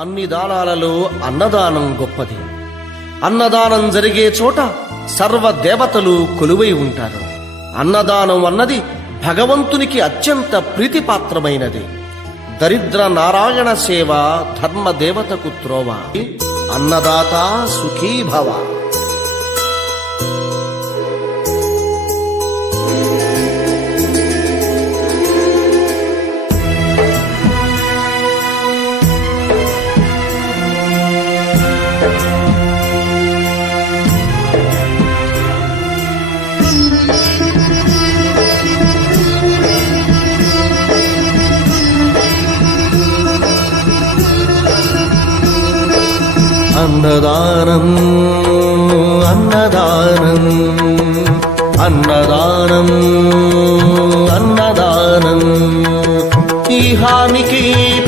అన్ని దానాలలో అన్నదానం గొప్పది. అన్నదానం జరిగే చోట సర్వ దేవతలు కొలువై ఉంటారు. అన్నదానం అన్నది భగవంతునికి అత్యంత ప్రీతిపాత్రమైనది. దరిద్ర నారాయణ సేవ ధర్మదేవతకు త్రోవ. అన్నదాత సుఖీ భవ. అన్నదానం అన్నదానం అన్నదానం అన్నదానం ఈహానికి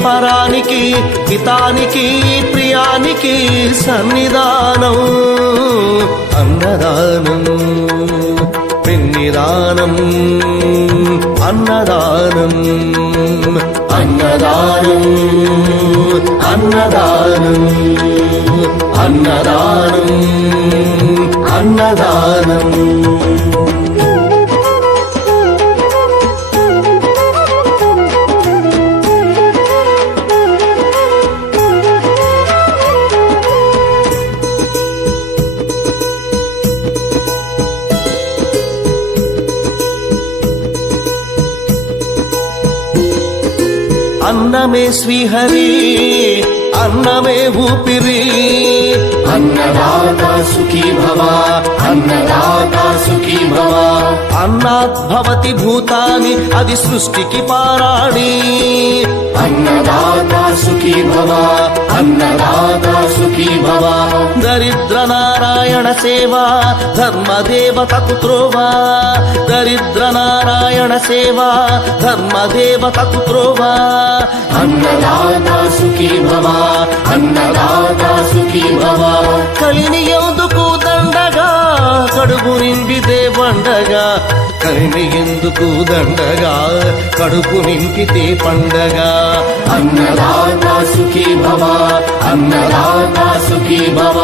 పరానికి హితానికి ప్రియానికి సన్నిధానం. అన్నదానం పిన్నిదానం అన్నదానం అన్నదానం అన్నదానం అన్నదానం అన్నదానం. అన్నమే శ్రీహరి అన్నమే ఊపిరి. అన్నదాత సుఖీ భవ అన్నదాత సుఖీ భవ. అన్నాద్భవతి భూతాని అది సృష్టికి పారాణి. అన్నదాత సుఖీ భవ అన్నదాత సుఖీ భవ. దరిద్ర నారాయణ సేవ ధర్మదేవతకు త్రోవ. దరిద్ర నారాయణ సేవ ధర్మదేవతకు త్రోవ. అన్నదాత సుఖీ భవ అన్నదాత సుఖీ భవ. కలిని ఎందుకు దండగా కడుపు నింపితే పండగా. కలిని ఎందుకు దండగా కడుపు నింపితే పండగ. అన్నదాత సుఖీ భవ అన్నదాత సుఖీ భవ.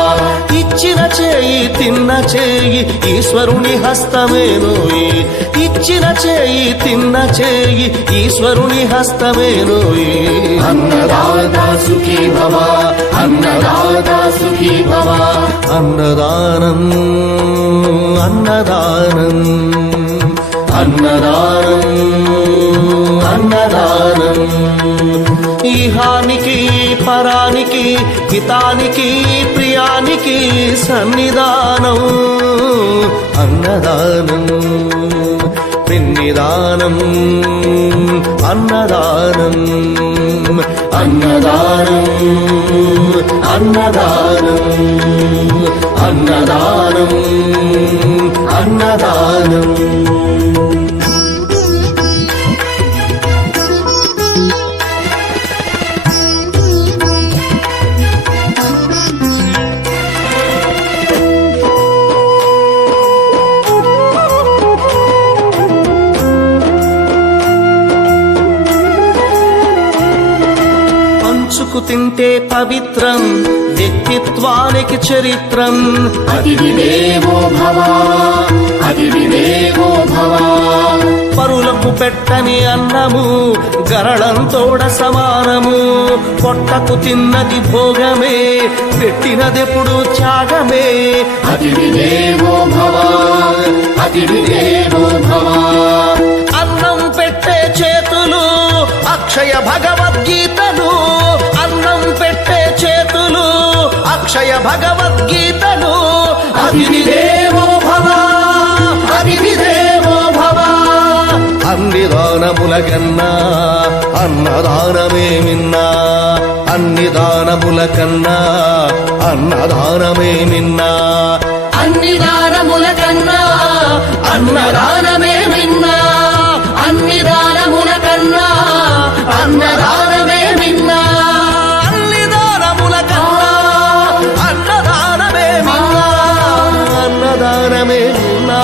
ఇచ్చిన చేయి తిన్న చేయి ఈశ్వరుని హస్తమేనోయి. ఇచ్చిన చేయి తిన్న చేయి ఈశ్వరుని హస్తమేనోయి. అన్నదాత సుఖీ భవ అన్నదాత సుఖీ భవ. అన్నదానం అన్నదానం అన్నదానం అన్నదానం ఈహానికి పరానికి హితానికి ప్రియానికి సన్నిధానం. అన్నదానం పిన్నిదానం అన్నదానం అన్నదానం అన్నదానం అన్నదానం అన్నదానం. పంచుకు తింటే పవిత్రం వ్యక్తిత్వానికి చరిత్రం. అతిథి దేవో భవ అతిథి దేవో భవ. పరులకు పెట్టని అన్నము గరళంతోడ సమానము. పొట్టకు తిన్నది భోగమే పెట్టినదెప్పుడు త్యాగమే. అతిథి దేవో భవ అతిథి దేవో భవ. అన్నం పెట్టే చేతులు అక్షయ భగవద్గీతలు. అన్నం పెట్టే చేతులు అక్షయ భగవద్గీతలు. అతిథి దేవో భవ అతిథి దేవో భవ. అన్ని దానముల కన్నా అన్నదానమే మిన్నా. అన్ని దానముల కన్నా అన్నదానమే మిన్నా. అన్ని దానముల కన్నా అన్నదానమే మిన్నా. అన్ని దానముల కన్నా అన్నదానమే మిన్నా. అన్ని దానముల కన్నా అన్నదానమే మిన్నా. అన్నదానమే మిన్నా.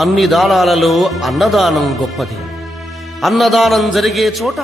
అన్ని దానాలలో అన్నదానం గొప్పది. అన్నదానం జరిగే చోట